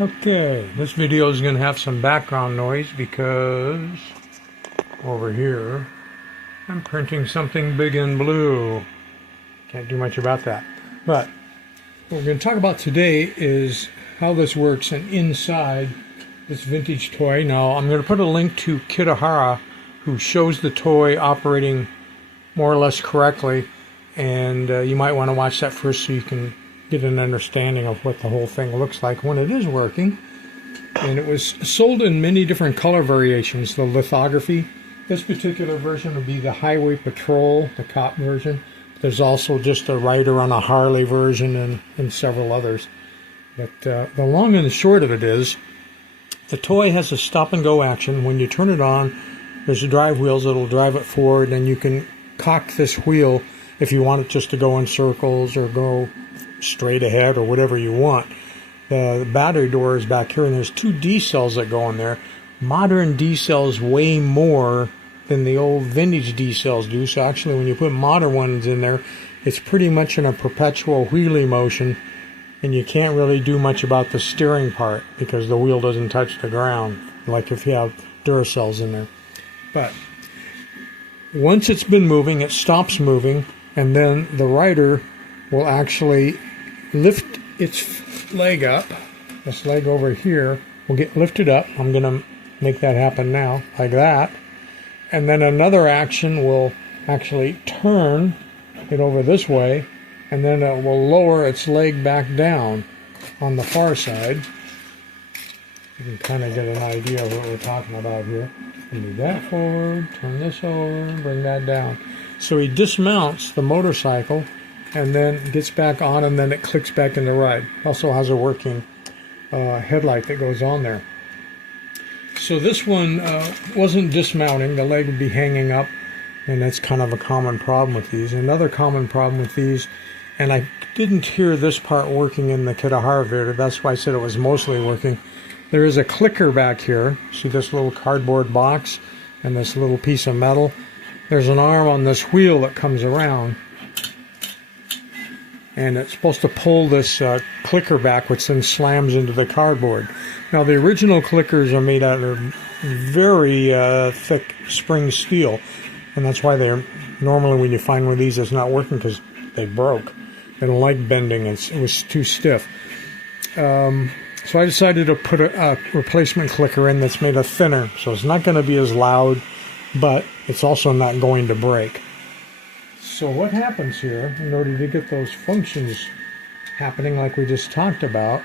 Okay, this video is going to have some background noise because over here I'm printing something big in blue. Can't do much about that. But what we're going to talk about today is how this works and inside this vintage toy. Now I'm going to put a link to Kitahara, who shows the toy operating more or less correctly, and you might want to watch that first so you can get an understanding of what the whole thing looks like when it is working. And it was sold in many different color variations. The lithography, this particular version would be the Highway Patrol, the cop version. There's also just a rider on a Harley version and several others. But the long and the short of it is, the toy has a stop and go action. When you turn it on, there's drive wheels that'll drive it forward, and you can cock this wheel if you want it just to go in circles or go straight ahead or whatever you want. The battery door is back here, and there's two D cells that go in there. Modern D cells weigh more than the old vintage D cells do, so actually when you put modern ones in there, it's pretty much in a perpetual wheelie motion, and you can't really do much about the steering part because the wheel doesn't touch the ground like if you have Duracells in there. But once it's been moving, it stops moving, and then the rider will actually lift its leg up. This leg over here will get lifted up. I'm going to make that happen now, like that. And then another action will actually turn it over this way, and then it will lower its leg back down on the far side. You can kind of get an idea of what we're talking about here. Move that forward, turn this over, bring that down. So he dismounts the motorcycle and then gets back on, and then it clicks back into ride. Also has a working headlight that goes on there. So this one wasn't dismounting. The leg would be hanging up, and that's kind of a common problem with these. Another common problem with these, and I didn't hear this part working in the Kitahara video, that's why I said it was mostly working. There is a clicker back here. See this little cardboard box and this little piece of metal? There's an arm on this wheel that comes around, and it's supposed to pull this clicker back, which then slams into the cardboard. Now the original clickers are made out of very thick spring steel, and that's why they're normally, when you find one of these that's not working, because they broke. They don't like bending. It was too stiff. So I decided to put a replacement clicker in that's made of thinner, so it's not going to be as loud, but it's also not going to break. So what happens here, in order to get those functions happening like we just talked about,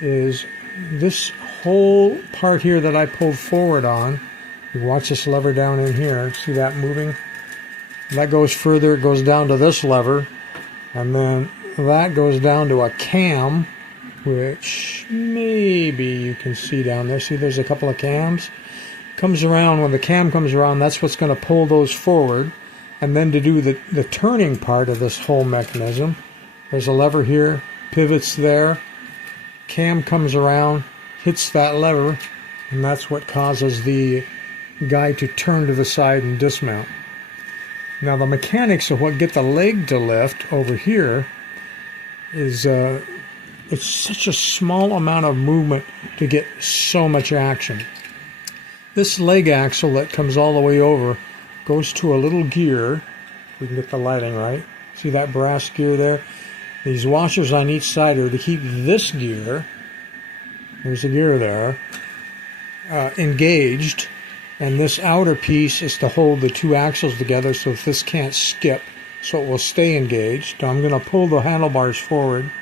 is this whole part here that I pulled forward on. You watch this lever down in here. See that moving? That goes further. It goes down to this lever, and then that goes down to a cam, which maybe you can see down there. See, there's a couple of cams. Comes around, when the cam comes around, that's what's going to pull those forward. And then to do the turning part of this whole mechanism, there's a lever here, pivots there, cam comes around, hits that lever, and that's what causes the guy to turn to the side and dismount. Now the mechanics of what get the leg to lift over here is it's such a small amount of movement to get so much action. This leg axle that comes all the way over goes to a little gear. We can get the lighting right. See that brass gear there? These washers on each side are to keep this gear, there's a gear there, engaged, and this outer piece is to hold the two axles together so if this can't skip, so it will stay engaged. Now I'm going to pull the handlebars forward,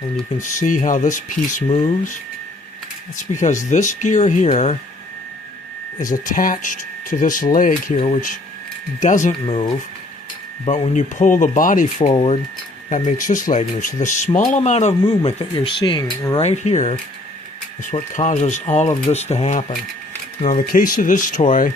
and you can see how this piece moves. That's because this gear here is attached to this leg here, which doesn't move, but when you pull the body forward, that makes this leg move. So the small amount of movement that you're seeing right here is what causes all of this to happen. Now in the case of this toy,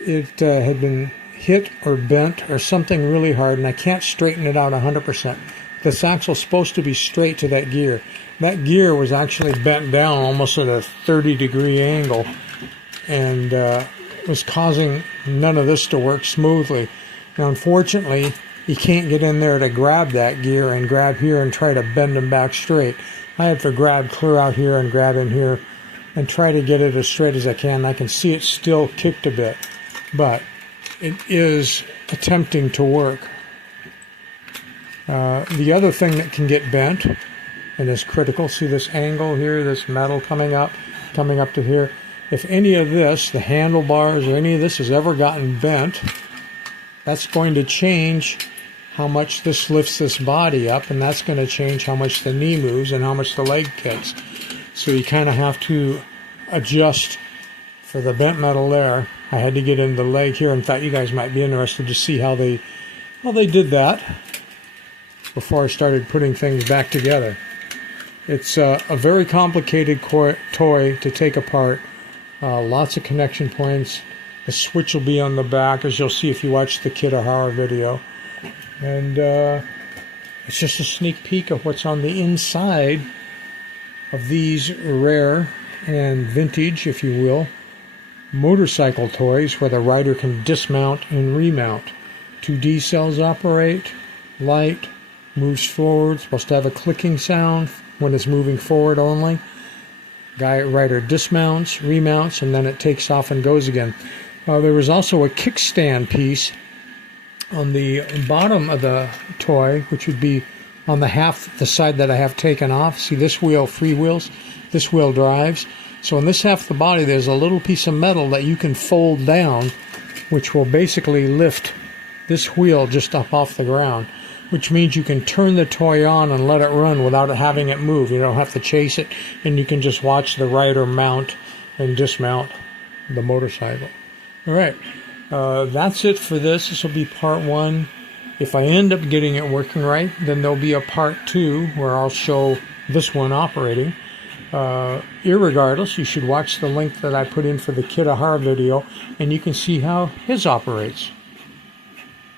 it had been hit or bent or something really hard, and I can't straighten it out 100%. This axle's supposed to be straight to that gear. That gear was actually bent down almost at a 30-degree angle, and was causing none of this to work smoothly. Now unfortunately, you can't get in there to grab that gear and grab here and try to bend them back straight. I have to grab clear out here and grab in here and try to get it as straight as I can. I can see it still kicked a bit, but it is attempting to work. The other thing that can get bent and is critical, see this angle here, this metal coming up to here. If any of this, the handlebars or any of this has ever gotten bent, that's going to change how much this lifts this body up, and that's going to change how much the knee moves and how much the leg kicks. So you kind of have to adjust for the bent metal there. I had to get in the leg here. In fact, you guys might be interested to see how they did that before I started putting things back together. It's a very complicated toy to take apart. Lots of connection points. The switch will be on the back, as you'll see if you watch the Kitahara video. And it's just a sneak peek of what's on the inside of these rare and vintage, if you will, motorcycle toys where the rider can dismount and remount. 2D cells operate, light, moves forward, supposed to have a clicking sound when it's moving forward only. Rider dismounts, remounts, and then it takes off and goes again. There was also a kickstand piece on the bottom of the toy, which would be on the side that I have taken off. See, this wheel freewheels, this wheel drives. So in this half of the body, there's a little piece of metal that you can fold down, which will basically lift this wheel just up off the ground, which means you can turn the toy on and let it run without having it move. You don't have to chase it, and you can just watch the rider mount and dismount the motorcycle. All right, that's it for this. This will be part 1. If I end up getting it working right, then there'll be a part 2 where I'll show this one operating. Irregardless, you should watch the link that I put in for the Kitahara video, and you can see how his operates.